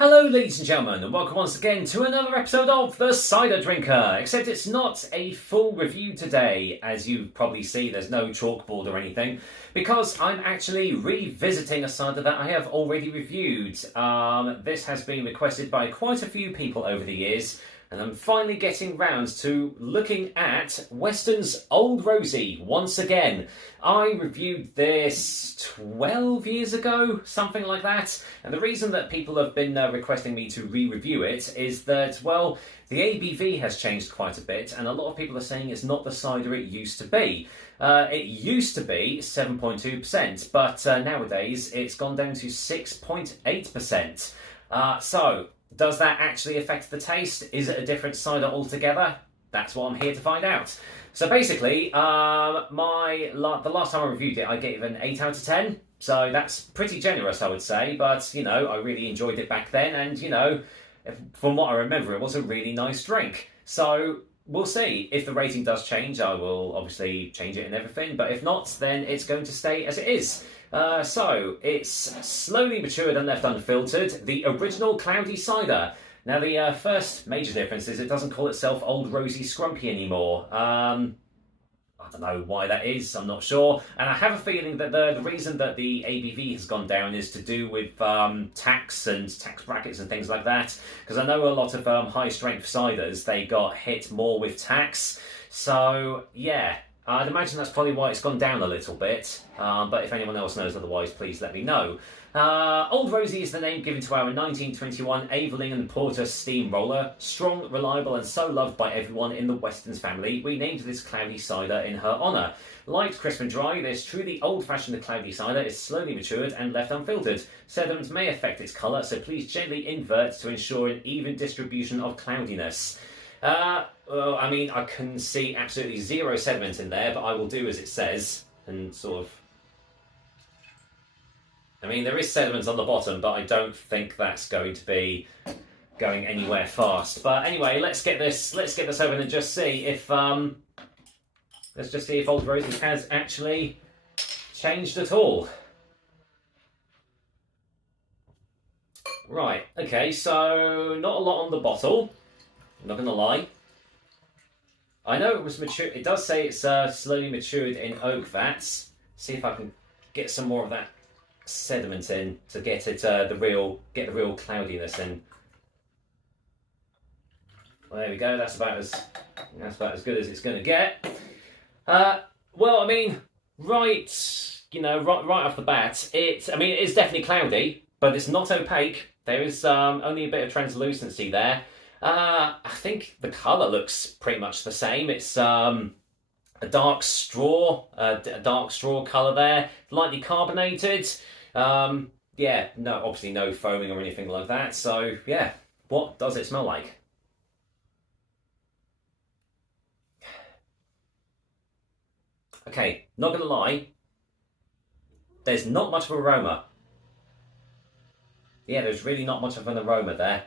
Hello ladies and gentlemen, and welcome once again to another episode of The Cider Drinker, except it's not a full review today. As you probably see, there's no chalkboard or anything, because I'm actually revisiting a cider that I have already reviewed. This has been requested by quite a few people over the years, and I'm finally getting round to looking at Westons Old Rosie once again. I reviewed this 12 years ago, something like that, and the reason that people have been requesting me to re-review it is that, well, the ABV has changed quite a bit, and a lot of people are saying it's not the cider it used to be. It used to be 7.2%, but nowadays it's gone down to 6.8%. So, does that actually affect the taste? Is it a different cider altogether? That's what I'm here to find out. So basically, the last time I reviewed it, I gave it an 8 out of 10. So that's pretty generous, I would say. But, you know, I really enjoyed it back then. And, you know, from what I remember, it was a really nice drink. So we'll see. If the rating does change, I will obviously change it and everything. But if not, then it's going to stay as it is. So it's slowly matured and left unfiltered. The original cloudy cider. Now, the first major difference is it doesn't call itself Old Rosie Scrumpy anymore. I don't know why that is, I'm not sure. And I have a feeling that the reason that the ABV has gone down is to do with tax and tax brackets and things like that. Because I know a lot of high-strength ciders, they got hit more with tax. So, yeah, I'd imagine that's probably why it's gone down a little bit. But if anyone else knows otherwise, please let me know. Old Rosie is the name given to our 1921 Aveling and Porter steamroller. Strong, reliable and so loved by everyone in the Westons family, we named this cloudy cider in her honour. Light, crisp and dry, this truly old-fashioned cloudy cider is slowly matured and left unfiltered. Sediment may affect its colour, so please gently invert to ensure an even distribution of cloudiness. Well, I mean, I can see absolutely zero sediment in there, but I will do as it says and sort of... I mean, there is sediment on the bottom, but I don't think that's going to be going anywhere fast. But anyway, let's get this open and just see if let's just see if Old Rosie has actually changed at all. Right. Okay. So not a lot on the bottle. I'm not gonna lie. I know it was mature. It does say it's slowly matured in oak vats. See if I can get some more of that sediment in to get it the real cloudiness in. Well, there we go. That's about as good as it's going to get. Well, I mean, right off the bat, it is definitely cloudy, but it's not opaque. There is only a bit of translucency there. I think the colour looks pretty much the same. It's a dark straw colour there, lightly carbonated. Yeah, no, obviously no foaming or anything like that. So yeah, what does it smell like? Okay, not gonna lie, there's not much of an aroma. Yeah, there's really not much of an aroma there.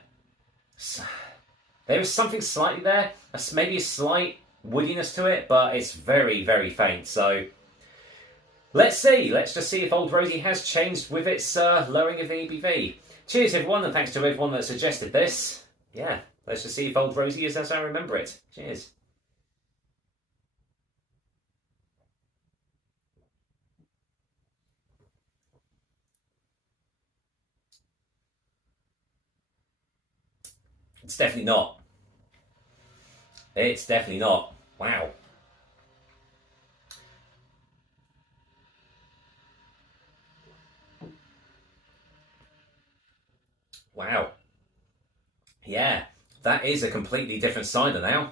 There is something slightly there, maybe a slight woodiness to it, but it's very, very faint. So let's see. Let's just see if Old Rosie has changed with its lowering of the ABV. Cheers, everyone, and thanks to everyone that suggested this. Yeah, let's just see if Old Rosie is as I remember it. Cheers. It's definitely not. It's definitely not. Wow. Wow. Yeah, that is a completely different cider now.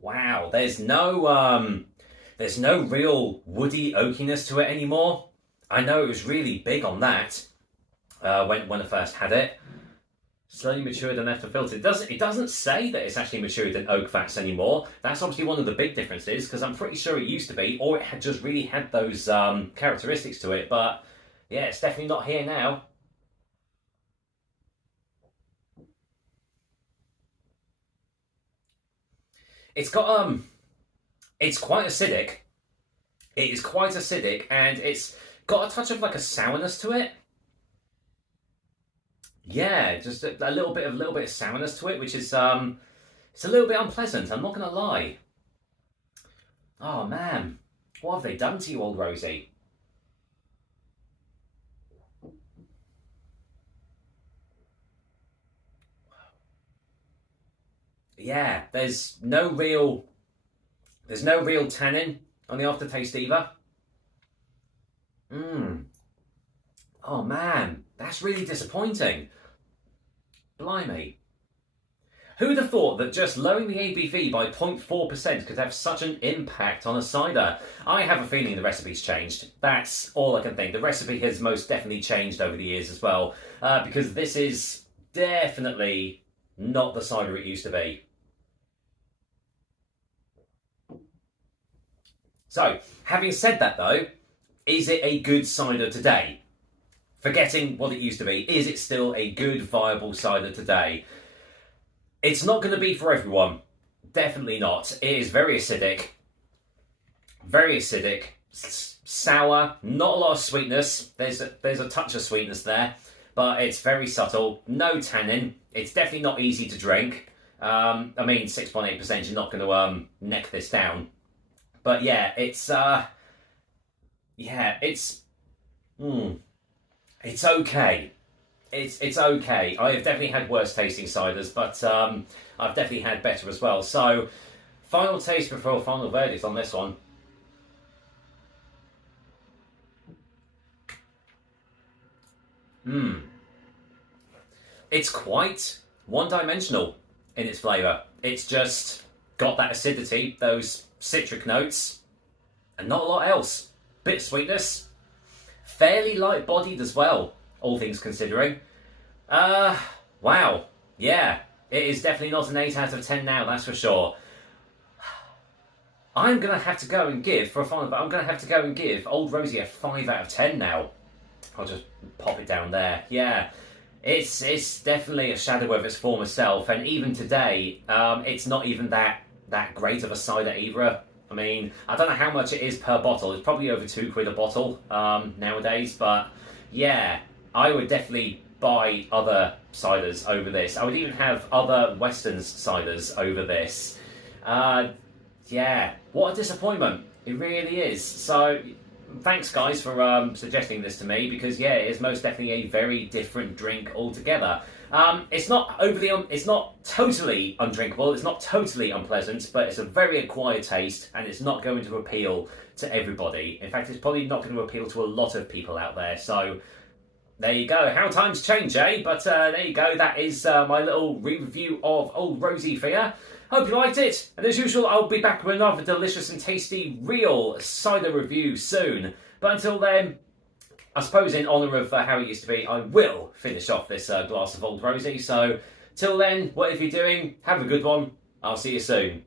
Wow, there's no real woody oakiness to it anymore. I know it was really big on that when I first had it. Slowly matured and left unfiltered. It doesn't say that it's actually matured in oak vats anymore. That's obviously one of the big differences, because I'm pretty sure it used to be, or it had just really had those characteristics to it. But yeah, it's definitely not here now. It's got it's quite acidic. It is quite acidic, and it's got a touch of like a sourness to it. Yeah, just a little bit of sourness to it, which is it's a little bit unpleasant. I'm not gonna lie. Oh man, what have they done to you, old Rosie? Yeah, there's no real tannin on the aftertaste either. Mmm. Oh man, that's really disappointing. Blimey. Who'd have thought that just lowering the ABV by 0.4% could have such an impact on a cider? I have a feeling the recipe's changed. That's all I can think. The recipe has most definitely changed over the years as well, because this is definitely not the cider it used to be. So, having said that though, is it a good cider today? Forgetting what it used to be, is it still a good, viable cider today? It's not going to be for everyone. Definitely not. It is very acidic, sour, not a lot of sweetness. There's a touch of sweetness there, but it's very subtle. No tannin. It's definitely not easy to drink. I mean, 6.8%. You're not going to neck this down. But yeah, it's it's okay. It's okay. I have definitely had worse tasting ciders, but I've definitely had better as well. So, final taste before final verdict on this one. It's quite one-dimensional in its flavour. It's just got that acidity, those citric notes, and not a lot else. Bit of sweetness, fairly light-bodied as well, all things considering. Wow. Yeah, it is definitely not an 8 out of 10 now, that's for sure. I'm going to have to go and give, for a final, I'm going to have to go and give Old Rosie a 5 out of 10 now. I'll just pop it down there. Yeah, it's definitely a shadow of its former self, and even today, it's not even that great of a cider either. I mean, I don't know how much it is per bottle. It's probably over £2 a bottle nowadays, but yeah, I would definitely buy other ciders over this. I would even have other Westons ciders over this. Yeah, what a disappointment. It really is. So, thanks guys for suggesting this to me, because yeah, it is most definitely a very different drink altogether. It's not it's not totally undrinkable, it's not totally unpleasant, but it's a very acquired taste, and it's not going to appeal to everybody. In fact, it's probably not going to appeal to a lot of people out there, so there you go. How times change, eh? But there you go, that is my little re-review of Old Rosie for you. Hope you liked it, and as usual, I'll be back with another delicious and tasty real cider review soon. But until then, I suppose in honour of how it used to be, I will finish off this glass of Old Rosie. So, till then, whatever you're doing, have a good one. I'll see you soon.